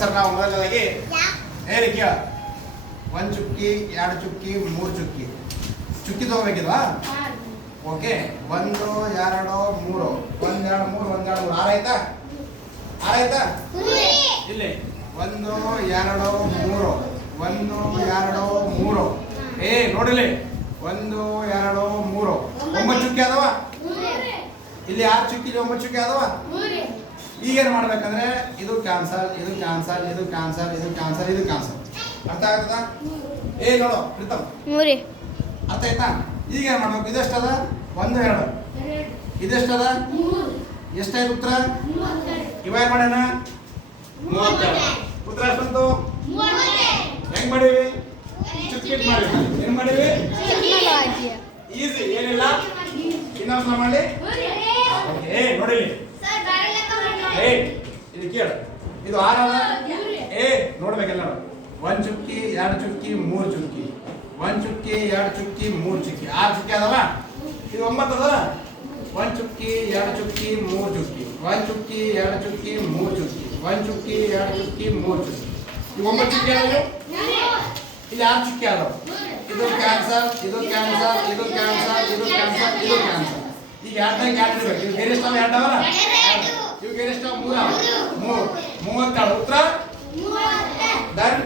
Sir ನಾವು ಮೊದಲನೇದಾಗಿ ಹೇಳಿ ಕೇಳ. ಒಂದು ಚುಕ್ಕಿ, ಎರಡು ಚುಕ್ಕಿ, ಮೂರು ಚುಕ್ಕಿ. ಚುಕ್ಕಿ ತಗೋಬೇಕಿಲ್ವಾ? ಓಕೆ. 1 2 3 1 2 3 1 2 3 ಆರಾಯ್ತಾ? ಆರಾಯ್ತಾ? ಇಲ್ಲಿ 1 2 3 1 2 3. ನೋಡಿಲಿ 1 2 3 9 ಚುಕ್ಕಿ ಅದಾವ. ಇಲ್ಲಿ 6 ಚುಕ್ಕಿ, 9 ಚುಕ್ಕಿ ಅದಾವ. ಈಗೇನು ಮಾಡ್ಬೇಕಂದ್ರೆ ಇದು ಕ್ಯಾನ್ಸಲ್, ಇದು ಕ್ಯಾನ್ಸಲ್, ಇದು ಕ್ಯಾನ್ಸಲ್, ಇದು ಕ್ಯಾನ್ಸಲ್, ಇದು ಕ್ಯಾನ್ಸಲ್. ಅರ್ಥ ಆಗ್ತದ? ನೋಡು ಪ್ರೀತಮ್, ಅರ್ಥ ಆಯ್ತಾ? ಈಗ ಏನು ಮಾಡ್ಬೇಕು? ಇದೆಷ್ಟದ? 1 2. ಇದೆಷ್ಟದ? ಎಷ್ಟಾಯ್ತು ಉತ್ತರ? ಇವಾಗ ಮಾಡೋಣ 32. ಉತ್ತರ ಎಷ್ಟಂತು? ಹೆಂಗ್ ಮಾಡೀವಿ? ಚುಕ್ಕಿ ಮಾಡಿವಿ. ಹೆಂಗ್ ಮಾಡೀವಿ? ಈಸಿ, ಏನಿಲ್ಲ. ಇನ್ನೊಂದ್ಸಲ ಮಾಡಿ. ನೋಡಿಲಿ, ಇದು ಕೇಳು. ಇದು 6 ನೋಡ್ಬೇಕೆಲ್ಲ. 1 ಚುಕ್ಕಿ, 2 ಚುಕ್ಕಿ, 3 ಚುಕ್ಕಿ. 1 ಚುಕ್ಕಿ, 2 ಚುಕ್ಕಿ, 3 ಚುಕ್ಕಿ. 6 ಚುಕ್ಕಿ ಅದಾವ. ಇದು 9 ಅದ. 1 ಚುಕ್ಕಿ, 2 ಚುಕ್ಕಿ, 3 ಚುಕ್ಕಿ. 1 ಚುಕ್ಕಿ, 2 ಚುಕ್ಕಿ, 3 ಚುಕ್ಕಿ. 1 ಚುಕ್ಕಿ, 2 ಚುಕ್ಕಿ, 3 ಚುಕ್ಕಿ. ಇದು 9 ಚುಕ್ಕಿ ಅದಾವ. ಇಲ್ಲಿ 6 ಚುಕ್ಕಿ ಅದಾವ. ಇದು ಕ್ಯಾನ್ಸಲ್, ಇದು ಕ್ಯಾನ್ಸಲ್, ಇದು ಕ್ಯಾನ್ಸಲ್, ಇದು ಕ್ಯಾನ್ಸಲ್, ಇದು ಕ್ಯಾನ್ಸಲ್. ಈಗ ಎರಡನೇ ಕ್ಯಾನ್ಸಲ್ ಇರ್ಬೇಕು. ಇವು ಬೇರೆ ಎಷ್ಟಾವ? 2 ಅವರ. ಇವು ಬೇರೆ ಎಷ್ಟಾವ? 3 ಅವ. 3 37. ಉತ್ತರ ಡನ್.